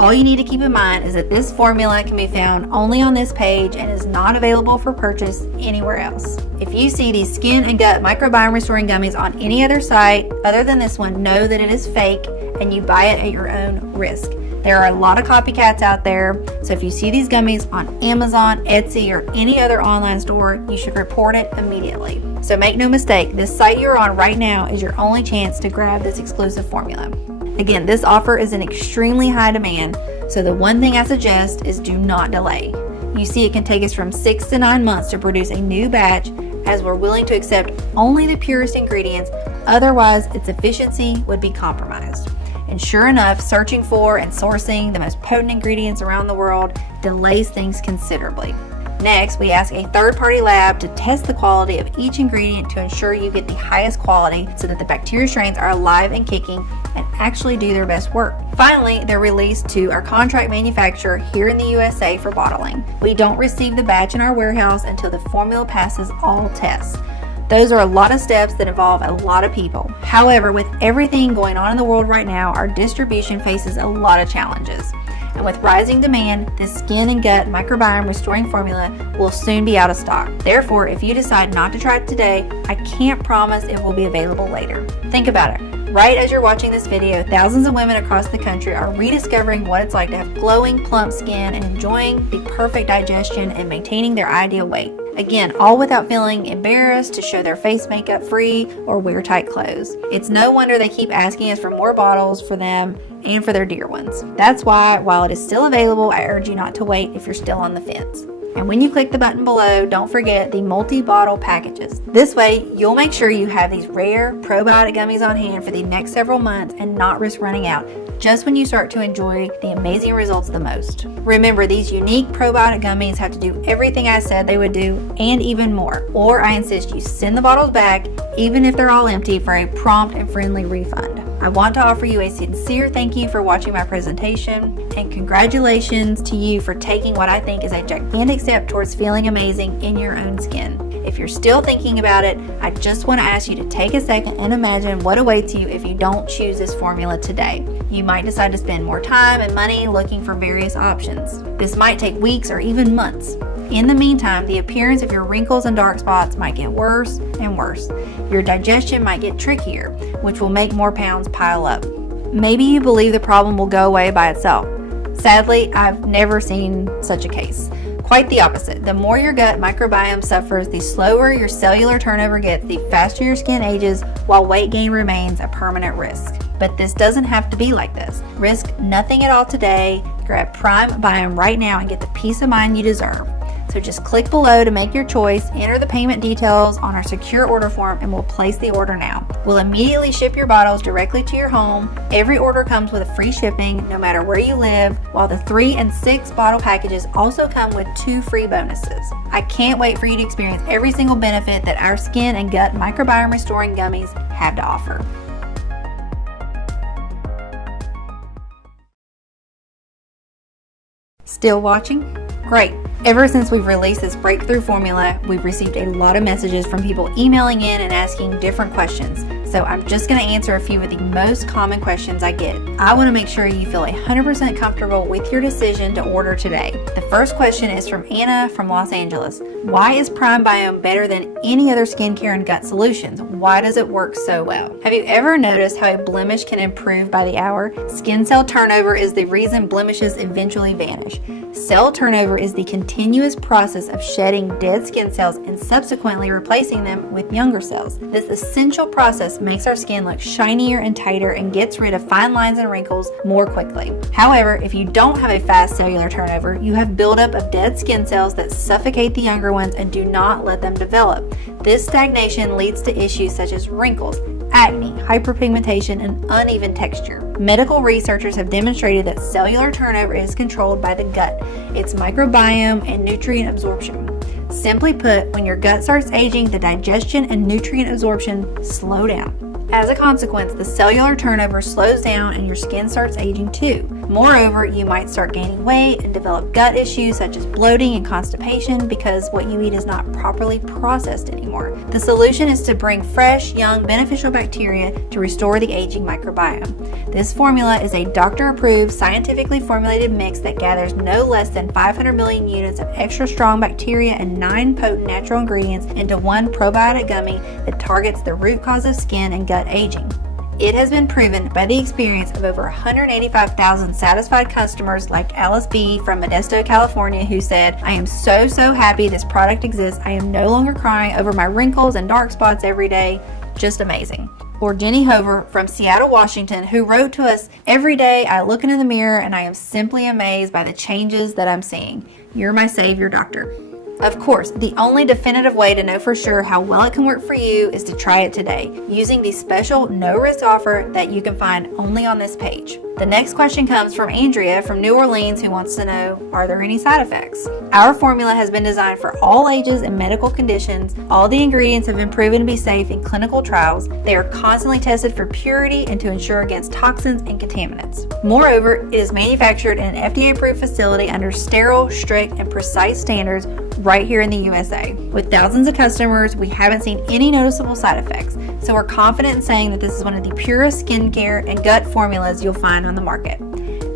All you need to keep in mind is that this formula can be found only on this page and is not available for purchase anywhere else. If you see these skin and gut microbiome restoring gummies on any other site other than this one, know that it is fake and you buy it at your own risk. There are a lot of copycats out there, so if you see these gummies on Amazon, Etsy, or any other online store, you should report it immediately. So make no mistake, this site you're on right now is your only chance to grab this exclusive formula. Again, this offer is in extremely high demand, so the one thing I suggest is do not delay. You see, it can take us from 6 to 9 months to produce a new batch, as we're willing to accept only the purest ingredients, otherwise its efficiency would be compromised. And sure enough, searching for and sourcing the most potent ingredients around the world delays things considerably. Next, we ask a third-party lab to test the quality of each ingredient to ensure you get the highest quality so that the bacteria strains are alive and kicking and actually do their best work. Finally, they're released to our contract manufacturer here in the USA for bottling. We don't receive the batch in our warehouse until the formula passes all tests. Those are a lot of steps that involve a lot of people. However, with everything going on in the world right now, our distribution faces a lot of challenges. And with rising demand, this skin and gut microbiome restoring formula will soon be out of stock. Therefore, if you decide not to try it today, I can't promise it will be available later. Think about it. Right as you're watching this video, thousands of women across the country are rediscovering what it's like to have glowing, plump skin and enjoying the perfect digestion and maintaining their ideal weight. Again, all without feeling embarrassed to show their face makeup free or wear tight clothes. It's no wonder they keep asking us for more bottles for them and for their dear ones. That's why, while it is still available, I urge you not to wait if you're still on the fence. And when you click the button below, don't forget the multi-bottle packages. This way, you'll make sure you have these rare probiotic gummies on hand for the next several months and not risk running out just when you start to enjoy the amazing results the most. Remember, these unique probiotic gummies have to do everything I said they would do and even more. Or I insist you send the bottles back, even if they're all empty, for a prompt and friendly refund. I want to offer you a sincere thank you for watching my presentation, and congratulations to you for taking what I think is a gigantic step towards feeling amazing in your own skin. If you're still thinking about it, I just want to ask you to take a second and imagine what awaits you if you don't choose this formula today. You might decide to spend more time and money looking for various options. This might take weeks or even months. In the meantime, the appearance of your wrinkles and dark spots might get worse and worse. Your digestion might get trickier, which will make more pounds pile up. Maybe you believe the problem will go away by itself. Sadly, I've never seen such a case. Quite the opposite. The more your gut microbiome suffers, the slower your cellular turnover gets, the faster your skin ages, while weight gain remains a permanent risk. But this doesn't have to be like this. Risk nothing at all today. Grab PrimeBiome right now and get the peace of mind you deserve. So just click below to make your choice, enter the payment details on our secure order form, and we'll place the order now. We'll immediately ship your bottles directly to your home. Every order comes with a free shipping, no matter where you live, while the 3 and 6 bottle packages also come with 2 free bonuses. I can't wait for you to experience every single benefit that our skin and gut microbiome restoring gummies have to offer. Still watching? Great. Ever since we've released this breakthrough formula, we've received a lot of messages from people emailing in and asking different questions. So I'm just going to answer a few of the most common questions I get. I want to make sure you feel 100% comfortable with your decision to order today. The first question is from Anna from Los Angeles. Why is PrimeBiome better than any other skincare and gut solutions? Why does it work so well? Have you ever noticed how a blemish can improve by the hour? Skin cell turnover is the reason blemishes eventually vanish. Cell turnover is the continuous process of shedding dead skin cells and subsequently replacing them with younger cells. This essential process makes our skin look shinier and tighter and gets rid of fine lines and wrinkles more quickly. However, if you don't have a fast cellular turnover, you have buildup of dead skin cells that suffocate the younger ones and do not let them develop. This stagnation leads to issues such as wrinkles, acne, hyperpigmentation, and uneven texture. Medical researchers have demonstrated that cellular turnover is controlled by the gut, its microbiome, and nutrient absorption. Simply put, when your gut starts aging, the digestion and nutrient absorption slow down. As a consequence, the cellular turnover slows down and your skin starts aging too. Moreover, you might start gaining weight and develop gut issues such as bloating and constipation because what you eat is not properly processed anymore. The solution is to bring fresh, young, beneficial bacteria to restore the aging microbiome. This formula is a doctor-approved, scientifically formulated mix that gathers no less than 500 million units of extra strong bacteria and 9 potent natural ingredients into one probiotic gummy that targets the root cause of skin and gut aging. It has been proven by the experience of over 185,000 satisfied customers like Alice B. from Modesto, California, who said, "I am so happy this product exists. I am no longer crying over my wrinkles and dark spots every day." Just amazing. Or Jenny Hover from Seattle, Washington, who wrote to us, "Every day I look into the mirror and I am simply amazed by the changes that I'm seeing. You're my savior, doctor." Of course, the only definitive way to know for sure how well it can work for you is to try it today, using the special no-risk offer that you can find only on this page. The next question comes from Andrea from New Orleans, who wants to know, are there any side effects? Our formula has been designed for all ages and medical conditions. All the ingredients have been proven to be safe in clinical trials. They are constantly tested for purity and to ensure against toxins and contaminants. Moreover, it is manufactured in an FDA-approved facility under sterile, strict, and precise standards right here in the USA. With thousands of customers, we haven't seen any noticeable side effects, so we're confident in saying that this is one of the purest skincare and gut formulas you'll find on the market.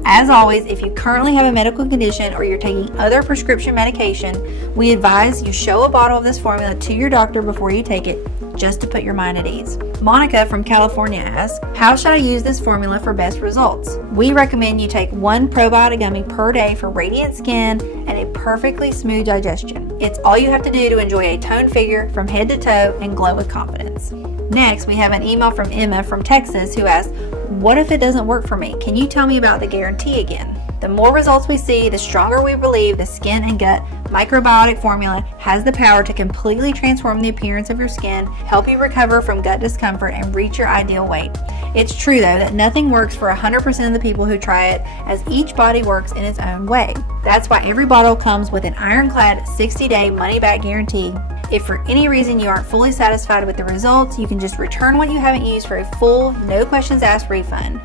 As always, if you currently have a medical condition or you're taking other prescription medication, we advise you show a bottle of this formula to your doctor before you take it, just to put your mind at ease. Monica from California asks, how should I use this formula for best results? We recommend you take 1 probiotic gummy per day for radiant skin and a perfectly smooth digestion. It's all you have to do to enjoy a toned figure from head to toe and glow with confidence. Next, we have an email from Emma from Texas who asks, what if it doesn't work for me? Can you tell me about the guarantee again? The more results we see, the stronger we believe the skin and gut microbiotic formula has the power to completely transform the appearance of your skin, help you recover from gut discomfort, and reach your ideal weight. It's true, though, that nothing works for 100% of the people who try it, as each body works in its own way. That's why every bottle comes with an ironclad 60-day money-back guarantee. If for any reason you aren't fully satisfied with the results, you can just return what you haven't used for a full, no questions asked refund.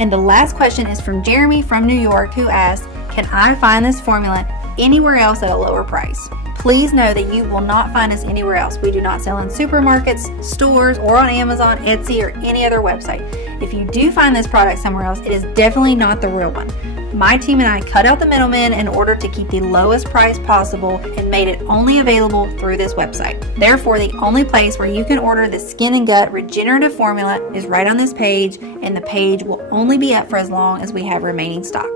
And the last question is from Jeremy from New York, who asks, can I find this formula anywhere else at a lower price? Please know that you will not find us anywhere else. We do not sell in supermarkets, stores, or on Amazon, Etsy, or any other website. If you do find this product somewhere else, it is definitely not the real one. My team and I cut out the middleman in order to keep the lowest price possible and made it only available through this website. Therefore, the only place where you can order the Skin and Gut Regenerative Formula is right on this page, and the page will only be up for as long as we have remaining stock.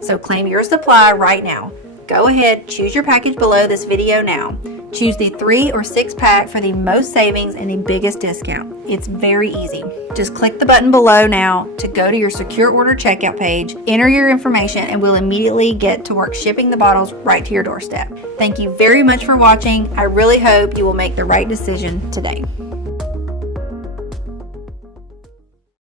So claim your supply right now. Go ahead, choose your package below this video now. Choose the 3 or 6 pack for the most savings and the biggest discount. It's very easy. Just click the button below now to go to your secure order checkout page, enter your information, and we'll immediately get to work shipping the bottles right to your doorstep. Thank you very much for watching. I really hope you will make the right decision today.